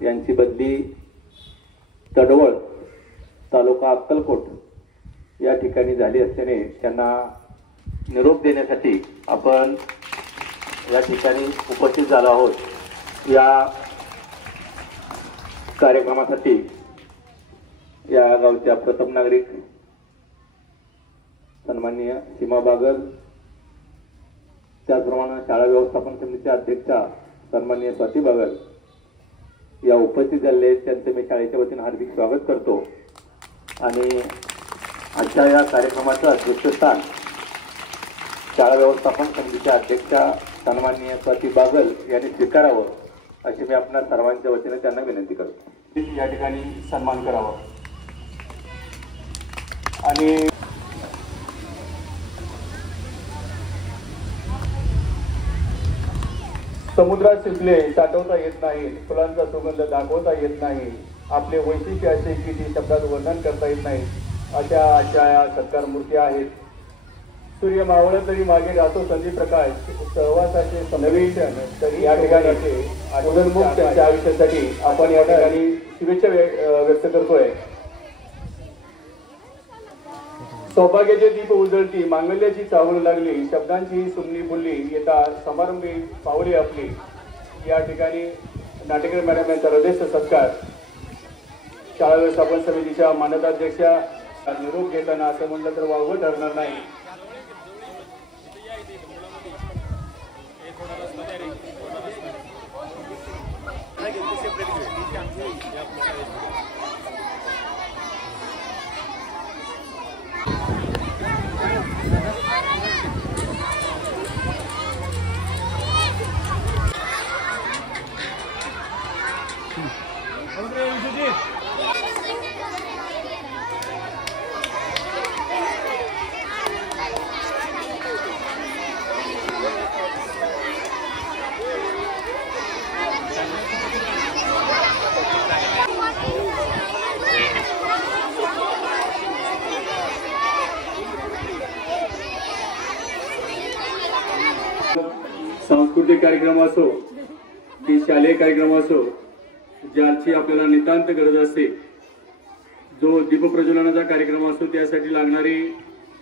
यांची बदली तडवळ तालुका अक्कलकोट या ठिकाणी झाली असल्याने त्यांना निरोप देण्यासाठी आपण या ठिकाणी उपस्थित झालो आहोत। या कार्यक्रमासाठी या गावच्या प्रथम नागरिक सन्माननीय सीमा बागल, त्याचप्रमाणे शाळा व्यवस्थापन समितीच्या अध्यक्षा सन्माननीय स्वाती बागल या उपस्थित झालेले त्यांचे मी शाळेच्या वतीने हार्दिक स्वागत करतो। आणि आजच्या या कार्यक्रमाचं अध्यक्षस्थान शाळा व्यवस्थापन समितीच्या अध्यक्षा सन्माननीय स्वाती बागल यांनी स्वीकारावं अशी मी आपल्या सर्वांच्या वतीने त्यांना विनंती करतो। या ठिकाणी सन्मान करावा। आणि समुद्रात शिपले साठवता येत नाही, फुलांचा सुगंध दाखवता येत नाही, आपले वैशिष्ट्य असे की ती शब्दात वर्णन करता येत नाही, अशा या सत्कार मूर्ती आहेत। सूर्य मावळत तरी मागे राहतो संधी प्रकाश, सहवासाचे नवीन तरी या ठिकाणी उदयनमुख त्यांच्या आयुष्यासाठी आपण या ठिकाणी शुभेच्छा व्यक्त करतोय। सौभाग्याचे दीप उजळती, मांगल्याची चाहूल लागली, शब्दांची सुमनी बोलली, येता समारंभी पावली आपली। या ठिकाणी नाटेकर मॅडम यांचा हृदयस्थ सत्कार शाळा व्यवस्थापन समितीच्या मानदाध्यक्षा निरोप घेताना असं म्हणलं तर वावगं ठरणार नाही। सांस्कृतिक कार्यक्रम असो की शालेय कार्यक्रम असो, ज्याची आपल्याला नितांत गरज असते, जो दीपप्रज्वलनाचा कार्यक्रम असो त्यासाठी लागणारी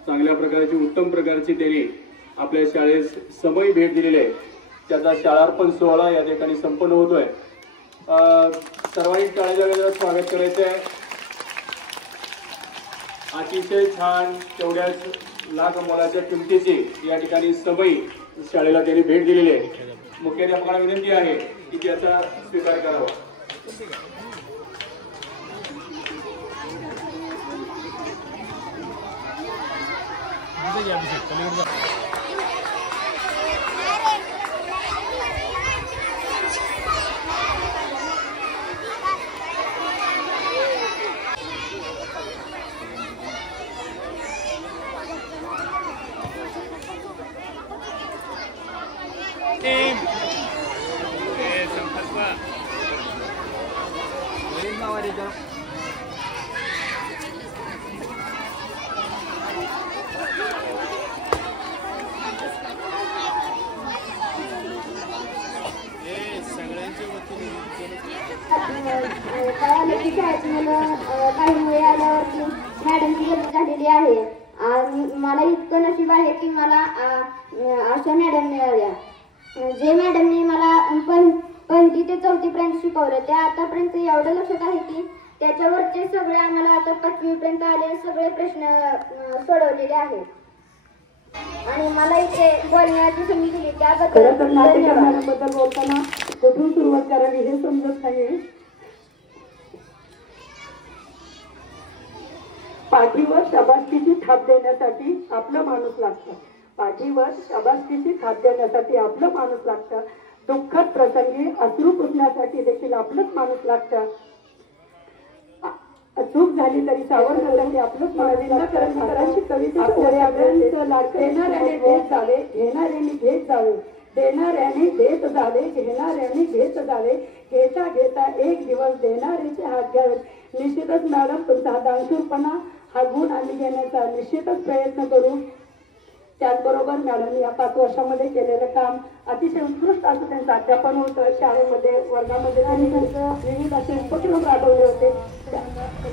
चांगल्या प्रकारची उत्तम प्रकारची त्यांनी आपल्या शाळेस समय भेट दिलेली आहे। त्याचा शाळार्पण सोहळा या ठिकाणी संपन्न होतोय। सर्वांनी शाळेच्या वेळेला स्वागत करायचं आहे। अतिशय छान तेवढ्याच लाख मोलाच्या किमतीची या ठिकाणी समय शाळेला त्यांनी भेट दिलेली आहे। मुख्याध्यापकांना विनंती आहे की त्याचा स्वीकार करावा। मॅडमची गरज झालेली आहे। मला इतकं नशीब आहे की मला अशा मॅडम मिळाल्या, जे मॅडमने मला पहिली ते चौथीपर्यंत शिकवलं ते आतापर्यंत एवढं लक्षात आहे की त्याच्यावरचे सगळे आम्हाला आता 5वी पर्यंत आलेले सगळे प्रश्न सोडवलेले आहेत। आणि मला इथे बोलण्याची संधी दिली त्याबद्दल बोलताना कुठून सुरुवात करावी हे समजत नाही। पाठीवर शाबासकीची थाप देण्यासाठी आपलं माणूस लागतं, पाठीवर शाबासकीची थाप देण्यासाठी आपलं माणूस लागतं, दुःखद प्रसंगी अश्रू पुसण्यासाठी देखील आपलंच माणूस लागतं, चूक झाली तरी सावरण्यासाठी आपलंच माणूस लागतं। कविता देणाऱ्याने देत जावे, घेणाऱ्याने घेत जावे, देणाऱ्याने देत जावे, घेणाऱ्याने घेत जावे, घेता घेता एक दिवस देणाऱ्याचे हात घ्यावे। निश्चितच मॅडम तुमचा हा दानशूरपणा हा गुण आम्ही घेण्याचा निश्चितच प्रयत्न करू। त्याचबरोबर मॅडम या 5 वर्षामध्ये केलेलं काम अतिशय उत्कृष्ट असं त्यांचं अध्यापन होतं. शाळेमध्ये वर्गामध्ये त्यांनी विविध असे उपक्रम राबवले होते.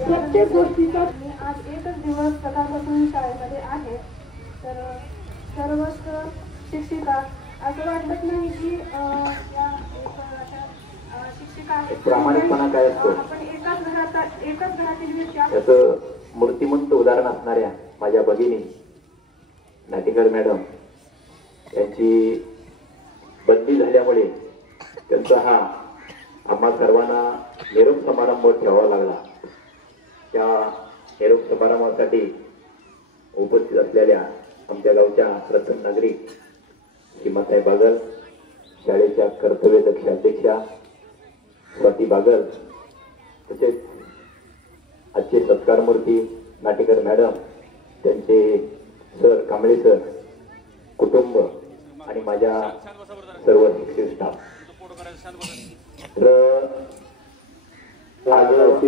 प्रत्येक गोष्टीचा मी आज एकच दिवस सकाळपासून शाळेमध्ये आहे. तर सर्वच शिक्षिका असं वाटत नाही की या अशा शिक्षिका आहेत. प्रामाणिकपणा काय असतो आपण एकाच घरातील व्यक्ती आहोत. याचं मूर्तिमंत उदाहरण असणाऱ्या माझ्या भगिनी नाटेकर मॅडम यांची बदली झाल्यामुळे त्यांचा हा आम्हा सर्वांना निरोप समारंभ ठेवावा लागला. त्या निरोप समारंभासाठी उपस्थित असलेल्या आमच्या गावच्या प्रथम नागरिक श्रीमती बागल, शाळेच्या कर्तव्यदक्ष अध्यक्षा स्वाती बागल, तसेच आजचे सत्कारमूर्ती नाटेकर मॅडम, त्यांचे सर कांबळे सर, कुटुंब आणि माझ्या सर्व शिक्षक स्टाफ. तर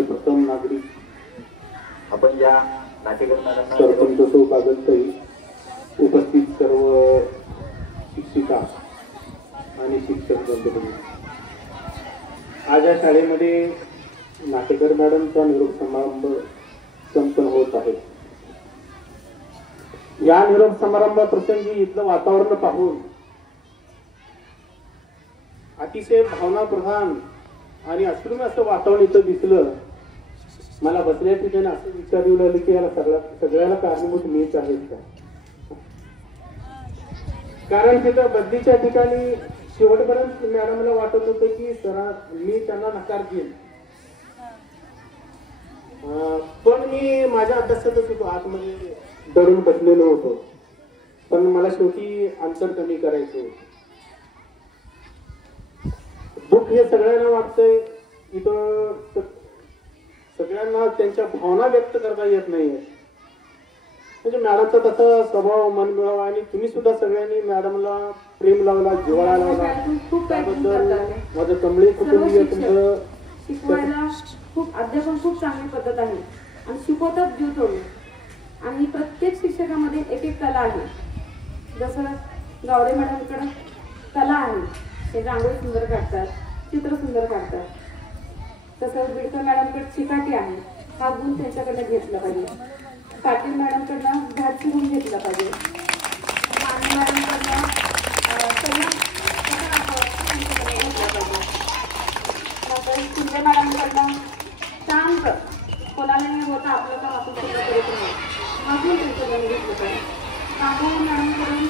प्रथम नागरिक आपण या नाटेकर मॅडम सरपंच सौ बागलताई, उपस्थित सर्व शिक्षिका आणि शिक्षक बंधू, आज या शाळेमध्ये नाटेकर मॅडमचा निरोप समारंभ संपन्न होत आहे. या निरोप समारंभाप्रसंगी इथलं वातावरण पाहून अतिशय भावनाप्रधान आणि अश्रुमय असं वातावरण इथं दिसलं. मला बसल्या ठिकाणी असं विचार येऊ लागले की याला सगळ्याला कारणीभूत मीच आहे का. कारण तिथं बदलीच्या ठिकाणी शेवटपर्यंत मॅडमला वाटत होतं की सरा मी त्यांना नकार देईन, पण मी माझ्या अभ्यासातच होतो, आतमध्ये दडून बसलेलो होतो. पण मला शेवटी अंतर कमी करायचं. दुःख हे सगळ्यांना वाटतंय, इथं सगळ्यांना त्यांच्या भावना व्यक्त करता येत नाहीये. म्हणजे मॅडमचा तसा स्वभाव मन मिळावा आणि तुम्ही सुद्धा सगळ्यांनी मॅडमला प्रेम लावला, जिव्हाळा लावला. त्याबद्दल माझं कमळे कुटुंबीय तुमचं शिकवायला खूप अध्यापन खूप चांगली पद्धत आहे आणि शिकवतात जीव तोडून. आणि प्रत्येक शिक्षकामध्ये एक एक कला आहे. जसं गावडे मॅडमकडं कला आहे, ते रांगोळी सुंदर काढतात, चित्र सुंदर काढतात. तसं बिडकर मॅडमकडे चिकाटी आहे, हा गुण त्यांच्याकडनं घेतला पाहिजे. पाटील मॅडमकडनं झाडची गुण घेतला पाहिजे. माने मॅडमकडनं शिंदे मॅडमकडनं शांत, कोणाला नाही होता आपलं काम आपण सगळं करत नाही, अजून त्यांच्याकडून घेतलं पाहिजे. कांबळे मॅडमकडून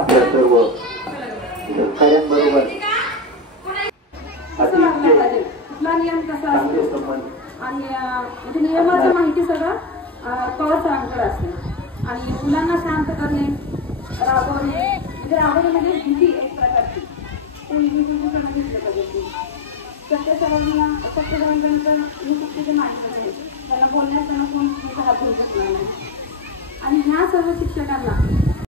आपल्या सर्व सहकाऱ्यांबरोबर कसं वागलं पाहिजे, कुठला नियम कसा चांगले असतो संबंध आणि म्हणजे नियमाची माहिती सगळं पवार सरांकडे असते. आणि मुलांना शांत करणे, राबवणे, म्हणजे राबवणे म्हणजे भीती एक प्रकारची, ते विभूतीकडनं घेतलं पाहिजे. सत्यसरांकडे ही शिक्षिके माहिती आहे, त्यांना बोलण्यास त्यांना कोण हात धरू शकणार नाही. आणि ह्या सर्व शिक्षकांना